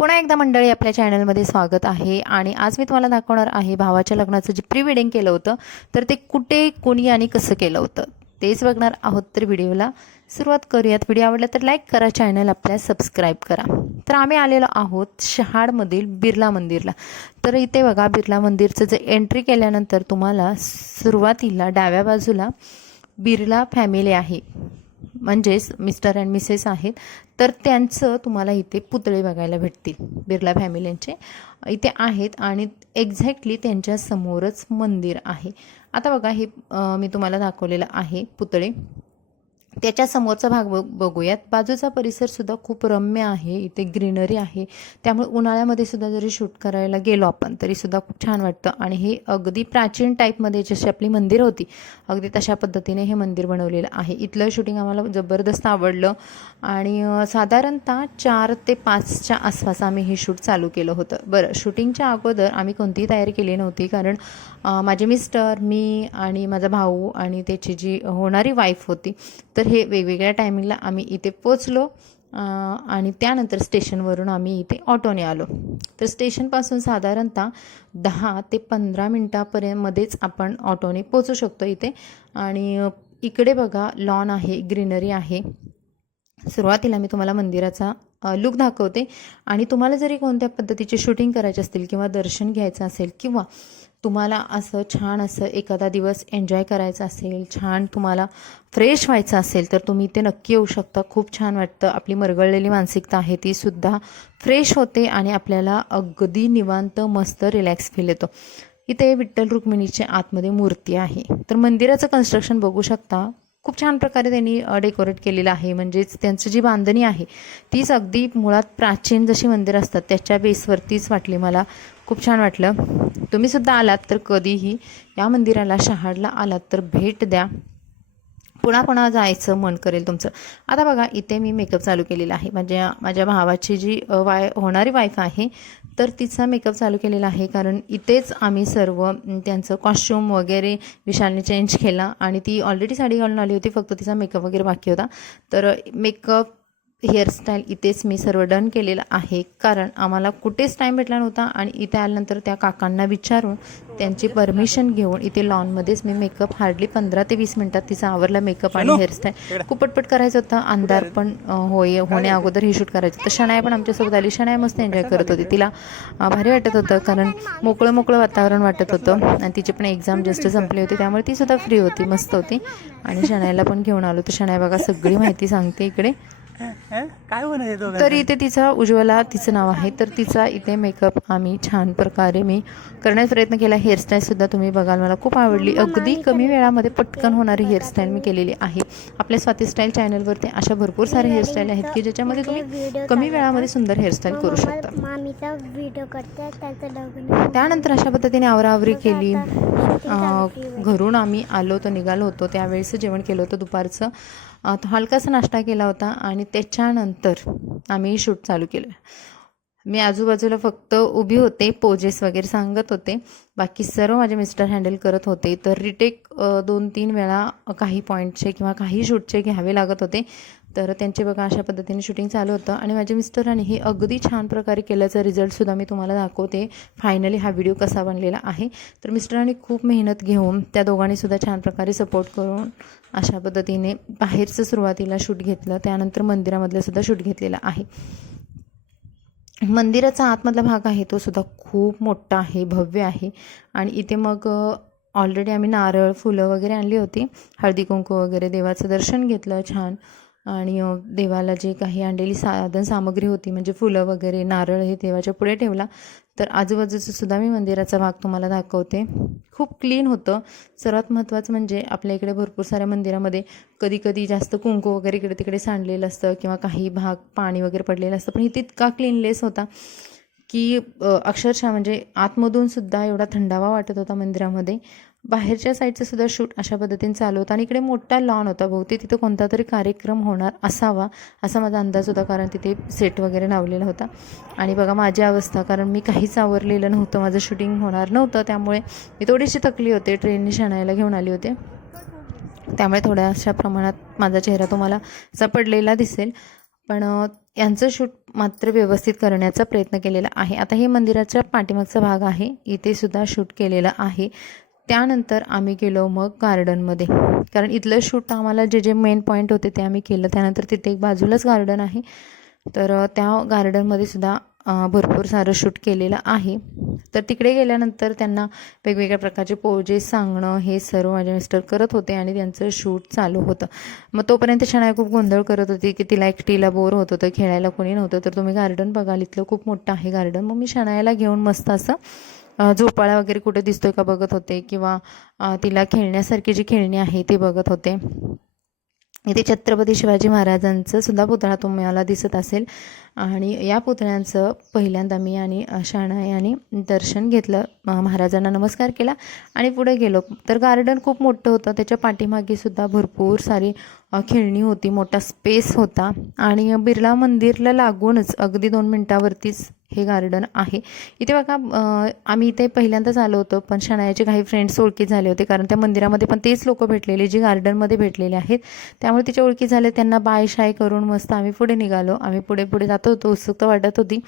पुन्हा एकदा मंडळी आपल्या चॅनलमध्ये स्वागत आहे आणि आज मी तुम्हाला दाखवणार आहे भावाच्या लग्नाचं जे प्री वेडिंग केलं होतं तर ते कुठे कोणी आणि कसं केलं होतं तेच बघणार आहोत। तर व्हिडिओला सुरुवात करूयात। व्हिडिओ आवडला तर लाईक करा, चॅनल आपल्या सबस्क्राईब करा। तर आम्ही आलेलो आहोत शहाडमधील बिर्ला मंदिरला। तर इथे बघा बिर्ला मंदिरचं जे एंट्री केल्यानंतर तुम्हाला सुरुवातीला डाव्या बाजूला बिर्ला फॅमिली आहे, म्हणजेच मिस्टर अँड मिसेस आहेत। तर त्यांचं तुम्हाला इथे पुतळे बघायला भेटतील, बिर्ला फॅमिलींचे इथे आहेत आणि एक्झॅक्टली त्यांच्या समोरच मंदिर आहे। आता बघा हे मी तुम्हाला दाखवलेलं आहे पुतळे, त्याच्या समोरचा भाग बघूयात। बाजूचा परिसर सुद्धा खूप रम्य आहे, इथे ग्रीनरी आहे, त्यामुळे उन्हाळ्यामध्ये सुद्धा जरी शूट करायला गेलो आपण तरी सुद्धा खूप छान वाटतं। आणि हे अगदी प्राचीन टाईपमध्ये जशी आपली मंदिर होती अगदी तशा पद्धतीने हे मंदिर बनवलेलं आहे। इथलं शूटिंग आम्हाला जबरदस्त आवडलं आणि साधारणतः 4 ते 5च्या आसपास आम्ही हे शूट चालू केलं होतं। बरं, शूटिंगच्या अगोदर आम्ही कोणतीही तयारी केली नव्हती, कारण माझे मिस्टर, मी आणि माझा भाऊ आणि त्याची जी होणारी वाईफ होती, तर हे वेगवेगळ्या टायमिंगला आम्ही इथे पोचलो आणि त्यानंतर स्टेशनवरून आम्ही इथे ऑटोने आलो। तर स्टेशनपासून साधारणतः 10 ते 15 मिनटापर्यंतमध्येच आपण ऑटोने पोचू शकतो इथे। आणि इकडे बघा लॉन आहे, ग्रीनरी आहे। सुरुवातीला मी तुम्हाला मंदिराचा लुक दाखवते आणि तुम्हाला जरी कोणत्या पद्धतीचे शूटिंग करायचे असतील किंवा दर्शन घ्यायचं असेल किंवा तुम्हाला असं छान असं एखादा दिवस एन्जॉय करायचा असेल, छान तुम्हाला फ्रेश व्हायचं असेल तर तुम्ही इथे नक्की येऊ शकता। खूप छान वाटतं, आपली मरगळलेली मानसिकता आहे ती सुद्धा फ्रेश होते आणि आपल्याला अगदी निवांत मस्त रिलॅक्स फील येतो। इथे विठ्ठल रुक्मिणीची आतमध्ये मूर्ती आहे। तर मंदिराचं कन्स्ट्रक्शन बघू शकता, खूप छान प्रकारे त्यांनी डेकोरेट केलेलं आहे, म्हणजेच त्यांची जी बांधणी आहे तीच अगदी मुळात प्राचीन जशी मंदिर असतात त्याच्या बेसवरतीच वाटली मला। खूप छान वाटलं। तुम्ही सुद्धा आलात तर कधीही या मंदिराला शहाडला आलात तर भेट द्या, पुन्हा पुन्हा जायचं मन करेल तुमचं। आता बघा इथे मी मेकअप चालू केलेला आहे, म्हणजे माझ्या भावाची जी होणारी वाईफ आहे तर तिचा मेकअप चालू केलेला आहे, कारण इथेच आम्ही सर्व त्यांचं कॉस्ट्यूम वगैरे विशालने चेंज केला आणि ती ऑलरेडी साडी घालून आली होती, फक्त तिचा मेकअप वगैरे बाकी होता। तर मेकअप हेअरस्टाईल इथेच मी सर्व डन केलेलं आहे, कारण आम्हाला कुठेच टाईम भेटला नव्हता आणि इथे आल्यानंतर त्या काकांना विचारून त्यांची परमिशन घेऊन इथे लॉनमध्येच मी मेकअप हार्डली 15 ते 20 मिनटात तिचा आवरला मेकअप आणि हेअरस्टाईल। खूप पटपट करायचं होतं, अंधार पण होण्या अगोदर हे शूट करायचं। तर शनाया पण आमच्यासोबत आली, शनाया मस्त एन्जॉय करत होती, तिला भारी वाटत होतं, कारण मोकळं मोकळं वातावरण वाटत होतं आणि तिची पण एक्झाम जस्ट संपली होती त्यामुळे ती सुद्धा फ्री होती, मस्त होती। आणि शनायाला पण घेऊन आलो, तर शनाया बघा सगळी माहिती सांगते इकडे। तर इथे तिचा उज्ज्वला तिचं नाव आहे, तर तिचा इथे मेकअप आम्ही छान प्रकारे मी करण्याचा प्रयत्न केला। हेअरस्टाईल सुद्धा तुम्ही बघाल, मला खूप आवडली, अगदी कमी वेळामध्ये पटकन होणारी हेअरस्टाईल मी केलेली आहे। आपल्या स्वाती स्टाईल चॅनलवरती अशा भरपूर सारे हेअरस्टाईल आहेत की ज्याच्यामध्ये तुम्ही कमी वेळामध्ये सुंदर हेअरस्टाईल करू शकता। त्यानंतर अशा पद्धतीने आवराआवरी केली। घरून आम्ही आलो तर निघालो होतो, त्यावेळेस जेवण केलं होतं दुपारचं, हलकासा नाश्ता केला होता आणि त्याच्यानंतर आम्ही शूट चालू केलं। मी आजूबाजूला फक्त उभी होते, पोजेस वगैरे सांगत होते, बाकी सर्व माझे मिस्टर हँडल करत होते। तर रिटेक 2-3 वेळा काही पॉईंटचे किंवा काही शूटचे घ्यावे लागत होते, तर त्यांचे बघा अशा पद्धतीने शूटिंग चालू होतं आणि माझ्या मिस्टरांनी हे अगदी छान प्रकारे केल्याचा रिझल्टसुद्धा मी तुम्हाला दाखवते फायनली हा व्हिडिओ कसा बनलेला आहे। तर मिस्टरांनी खूप मेहनत घेऊन त्या दोघांनीसुद्धा छान प्रकारे सपोर्ट करून अशा पद्धतीने बाहेरचं सुरुवातीला शूट घेतलं, त्यानंतर मंदिरामधलं सुद्धा शूट घेतलेलं आहे। मंदिराचा आतमधला भाग आहे तो सुद्धा खूप मोठा आहे, भव्य आहे। आणि इथे मग ऑलरेडी आम्ही नारळ, फुलं वगैरे आणली होती, हळदी कुंकू वगैरे, देवाचं दर्शन घेतलं छान आणि देवाला जे काही आणलेली साधन सामग्री होती म्हणजे फुलं वगैरे, नारळ हे देवाच्या पुढे ठेवला। तर आजूबाजूचं सुद्धा मी मंदिराचा भाग तुम्हाला दाखवते, खूप क्लीन होतं। सर्वात महत्त्वाचं म्हणजे आपल्या इकडे भरपूर साऱ्या मंदिरामध्ये कधी कधी जास्त कुंकू वगैरे इकडे तिकडे सांडलेलं असतं किंवा काही भाग पाणी वगैरे पडलेलं असतं, पण इथे इतका क्लीनलेस होता की अक्षरशः म्हणजे आतमधून सुद्धा एवढा थंडावा वाटत होता मंदिरामध्ये। बाहेरच्या साईडचं सुद्धा शूट अशा पद्धतीने चालू होतं आणि इकडे मोठा लॉन होता, बहुतेक तिथं कोणता तरी कार्यक्रम होणार असावा असा माझा अंदाज होता, कारण तिथे सेट वगैरे लावलेला होता। आणि बघा माझी अवस्था, कारण मी काहीच आवरलेलं नव्हतं, माझं शूटिंग होणार नव्हतं, त्यामुळे मी थोडीशी थकली होते, ट्रेनने शनायाला घेऊन आली होते, त्यामुळे थोड्याशा प्रमाणात माझा चेहरा तुम्हाला असा पडलेला दिसेल। पण यांचं शूट मात्र व्यवस्थित करण्याचा प्रयत्न केलेला आहे. आता हे मंदिराच्या पाठीमागचा भाग आहे, इथे सुद्धा शूट केलेलं आहे. त्यानंतर आम्ही गेलो मग गार्डनमध्ये, कारण इथलं शूट आम्हाला जे जे मेन पॉईंट होते ते आम्ही केलं. त्यानंतर तिथे एक बाजूलाच गार्डन आहे, तर त्या गार्डनमध्ये सुद्धा भरपूर सारं शूट केलेलं आहे. तर तिकडे गेल्यानंतर त्यांना वेगवेगळ्या प्रकारचे पोजेस सांगणं हे सर्व माझे मिस्टर करत होते आणि त्यांचं शूट चालू होतं. मग तोपर्यंत शनाया खूप गोंधळ करत होती की तिला एकटीला बोर होत होतं, खेळायला कोणी नव्हतं. तर तुम्ही गार्डन बघाल, इथलं खूप मोठं आहे गार्डन. मग मी शनायाला घेऊन मस्त असं झोपाळा वगैरे कुठे दिसतोय का बघत होते, किंवा तिला खेळण्यासारखी जी खेळणी आहे ती बघत होते. इथे छत्रपती शिवाजी महाराजांचं सुद्धा पुतळा तुम्हाला दिसत असेल, आणि या पुतळ्यांचं पहिल्यांदा मी आणि शनायाने दर्शन घेतलं, महाराजांना नमस्कार केला आणि पुढे गेलो. तर गार्डन खूप मोठं होतं, त्याच्या पाठीमागे सुद्धा भरपूर सारी खेळणी होती, मोठा स्पेस होता. आणि बिर्ला मंदिरला लागूनच अगदी 2 मिनटावरतीच हे गार्डन आहे. इथे बघा, आम्ही इथे पहिल्यांदाच आलो होतो, पण शनायाचे काही फ्रेंड्स ओळखी झाले होते, कारण त्या मंदिरामध्ये पण तेच लोक भेटलेले जी गार्डनमध्ये भेटलेले आहेत. त्यामुळे तिच्या ओळखी झाले. त्यांना बाय शाय करून मस्त आम्ही पुढे निघालो. आम्ही पुढे पुढे जात होतो. उत्सुकता वाटत होती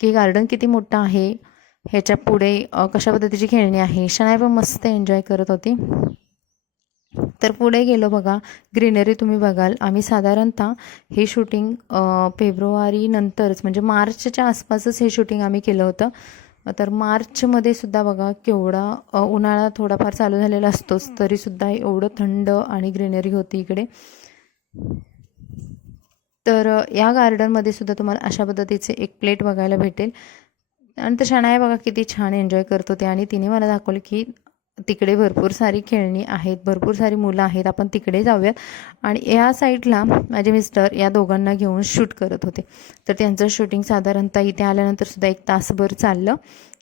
की गार्डन किती मोठं आहे, ह्याच्या पुढे कशा पद्धतीची खेळणी आहे. शनाया पण मस्त एन्जॉय करत होती. तर पुढे गेलो बघा, ग्रीनरी तुम्ही बघाल. आम्ही साधारणतः हे शूटिंग फेब्रुवारी नंतरच, म्हणजे मार्चच्या आसपासच हे शूटिंग आम्ही केलं होतं. तर मार्चमध्ये सुद्धा बघा केवढा उन्हाळा थोडाफार चालू झालेला असतोच, तरीसुद्धा एवढं थंड आणि ग्रीनरी होती इकडे. तर या गार्डनमध्ये सुद्धा तुम्हाला अशा पद्धतीचे एक प्लेट बघायला भेटेल. आणि तर शनाया बघा किती छान एन्जॉय करत होते, आणि तिने मला दाखवलं की तिकडे भरपूर सारी खेळणी आहेत, भरपूर सारी मुलं आहेत, आपण तिकडे जाऊयात. आणि या साईडला माझे मिस्टर या दोघांना घेऊन शूट करत होते. तर त्यांचं शूटिंग साधारणतः इथे आल्यानंतर सुद्धा 1 तासभर चाललं.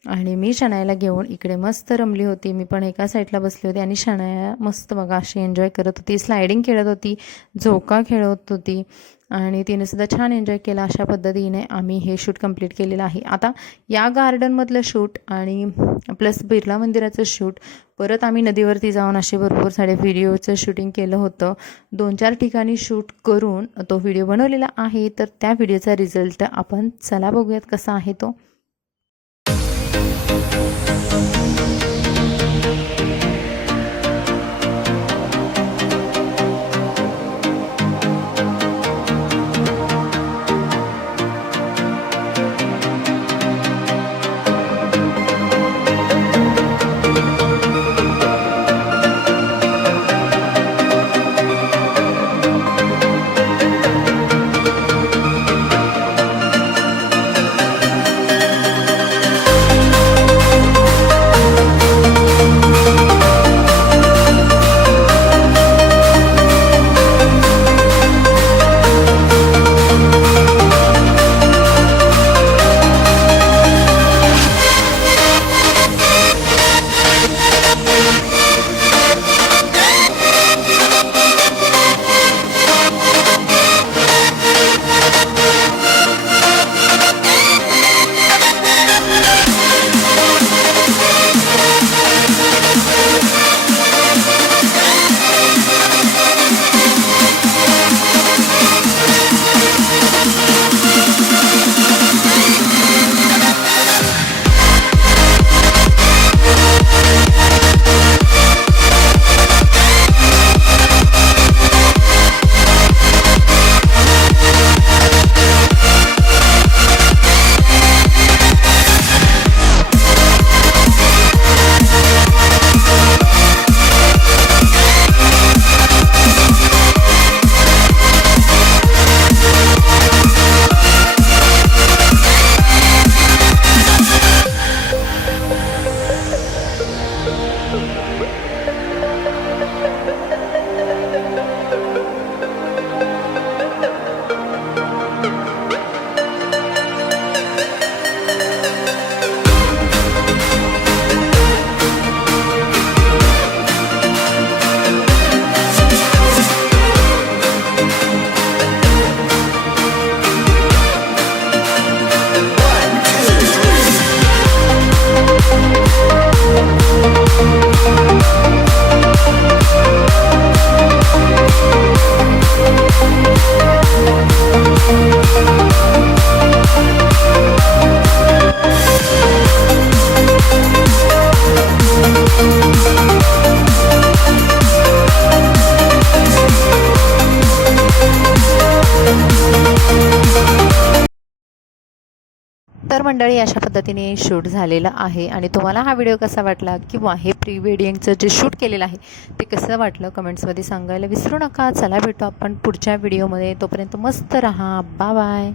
आणि मी शनायाला घेऊन इकडे मस्त रमली होती. मी पण एका साईडला बसले होते, आणि शनाया मस्त बघा अशी एन्जॉय करत होती, स्लायडिंग खेळत होती, झोका खेळत होती, आणि तिने सुद्धा छान एन्जॉय केला. अशा पद्धतीने आम्ही हे शूट कंप्लीट केलेलं आहे. आता या गार्डनमधलं शूट आणि प्लस बिर्ला मंदिराचं शूट, परत आम्ही नदीवरती जाऊन असे भरपूर सारे व्हिडिओचं शूटिंग केलं होतं. 2-4 ठिकाणी शूट करून तो व्हिडिओ बनवलेला आहे. तर त्या व्हिडिओचा रिझल्ट आपण चला बघूयात कसा आहे तो. तर मंडळी अशा पद्धतीने शूट झालेलं आहे आणि तुम्हाला हा व्हिडिओ कसा वाटला किंवा हे प्री वेडिंगचं जे शूट केलेलं आहे ते कसं वाटलं कमेंट्समध्ये सांगायला विसरू नका. चला भेटू आपण पुढच्या व्हिडिओमध्ये. तोपर्यंत मस्त रहा. Bye bye.